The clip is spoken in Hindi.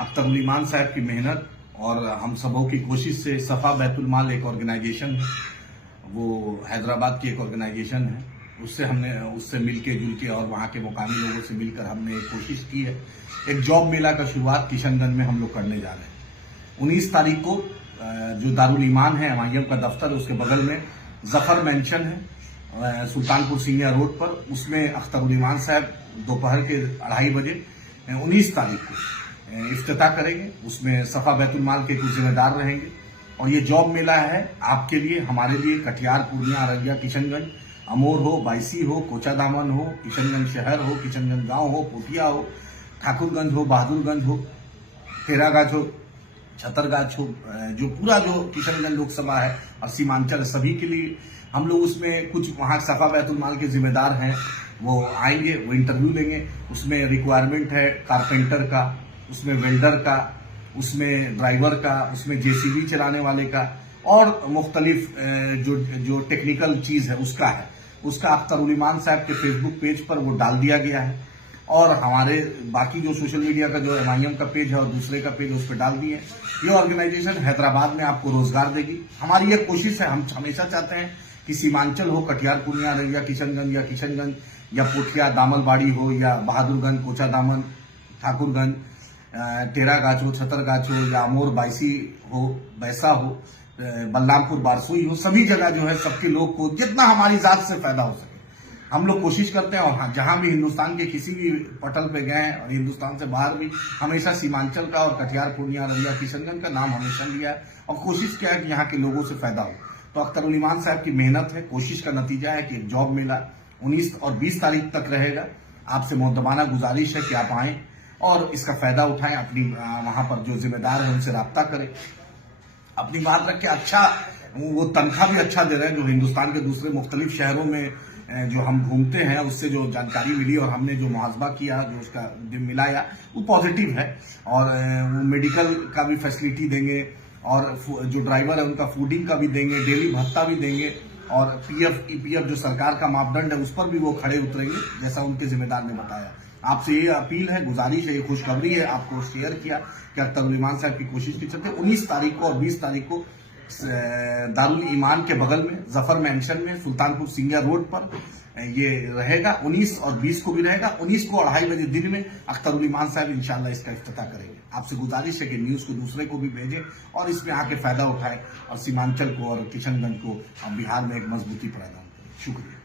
अख्तर ईमान साहब की मेहनत और हम सबों की कोशिश से सफ़ा बैतुल माल एक ऑर्गेनाइजेशन है, वो हैदराबाद की एक ऑर्गेनाइजेशन है, उससे मिलके जुल के और वहाँ के मुकामी लोगों से मिलकर हमने एक कोशिश की है। एक जॉब मेला का शुरुआत किशनगंज में हम लोग करने जा रहे हैं। 19 तारीख को जो दारुल ईमान है MIM का दफ्तर, उसके बगल में जफर मेंशन है सुल्तानपुर सिंगिया रोड पर, उसमें अख्तर ईमान साहब दोपहर के 2:30 बजे 19 तारीख को इफ्तिताह करेंगे। उसमें सफ़ा बैतुल माल के कुछ जिम्मेदार रहेंगे और ये जॉब मेला है आपके लिए, हमारे लिए। कटिहार, पूर्णिया, अररिया, किशनगंज, अमोर हो, बायसी हो, कोचादामन हो, किशनगंज शहर हो, किशनगंज गांव हो, पोटिया हो, ठाकुरगंज हो, बहादुरगंज हो, तेरागाछ हो, छतरगाछ हो, जो पूरा जो किशनगंज लोकसभा है और सीमांचल, सभी के लिए हम लोग उसमें कुछ वहाँ सफ़ा बैतुल माल के जिम्मेदार हैं, वो आएंगे, वो इंटरव्यू लेंगे। उसमें रिक्वायरमेंट है कारपेंटर का, उसमें वेल्डर का, उसमें ड्राइवर का, उसमें JCB चलाने वाले का और मुख्तलिफ जो टेक्निकल चीज़ है उसका अख्तर ईमान साहब के फेसबुक पेज पर वो डाल दिया गया है और हमारे बाकी जो सोशल मीडिया का जो MIM का पेज है और दूसरे का पेज उस पर डाल दिए। ये ऑर्गेनाइजेशन हैदराबाद में आपको रोजगार देगी। हमारी ये कोशिश है, हम हमेशा चाहते हैं कि सीमांचल हो, कटिहार, पूर्णिया, अररिया, किशनगंज या पोठिया, दामलबाड़ी हो या बहादुरगंज, कोचादामन, ठाकुरगंज, तेरागाछ हो, छतरगाछ हो या अमोर, बायसी हो, बैसा हो, बलरामपुर, बारसोई हो, सभी जगह जो है सबके लोग को जितना हमारी जात से फायदा हो सके हम लोग कोशिश करते हैं। और हाँ, जहां भी हिंदुस्तान के किसी भी पटल पे गए हैं और हिंदुस्तान से बाहर भी, हमेशा सीमांचल का और कटिहार, पूर्णिया, अररिया, किशनगंज का नाम हमेशा लिया है और कोशिश किया है कि यहाँ के लोगों से फायदा हो। तो अख्तर ईमान साहब की मेहनत है, कोशिश का नतीजा है कि एक जॉब मेला 19 और 20 तारीख तक रहेगा। आपसे मुद्दबाना गुजारिश है कि आप आएं और इसका फायदा उठाएं। अपनी वहां पर जो जिम्मेदार है उनसे राब्ता करें, अपनी बात रख के अच्छा वो तनख्वाह भी अच्छा दे रहे हैं। जो हिंदुस्तान के दूसरे मुख्तलिफ शहरों में जो हम घूमते हैं उससे जो जानकारी मिली और हमने जो मुहासबा किया, जो उसका मिलाया, वो पॉजिटिव है। और वो मेडिकल का भी फैसिलिटी देंगे और जो ड्राइवर है उनका फूडिंग का भी देंगे, डेली भत्ता भी देंगे और PF EPF जो सरकार का मापदंड है उस पर भी वो खड़े उतरेंगे, जैसा उनके जिम्मेदार ने बताया। आपसे ये अपील है, गुजारिश है, ये खुशखबरी है, आपको शेयर किया कि अख्तर ईमान साहब की कोशिश के चलते 19 तारीख को और 20 तारीख को दारुल ईमान के बगल में जफर मेंशन में सुल्तानपुर सिंगिया रोड पर ये रहेगा। 19 और 20 को भी रहेगा। 19 को 2:30 बजे दिन में अख्तर ईमान साहब इंशाल्लाह इसका इफ्तिताह करेंगे। आपसे गुजारिश है कि न्यूज़ को दूसरे को भी भेजें और इसमें आके फायदा उठाएं और सीमांचल को और किशनगंज को बिहार में एक मजबूती प्रदान करें। शुक्रिया।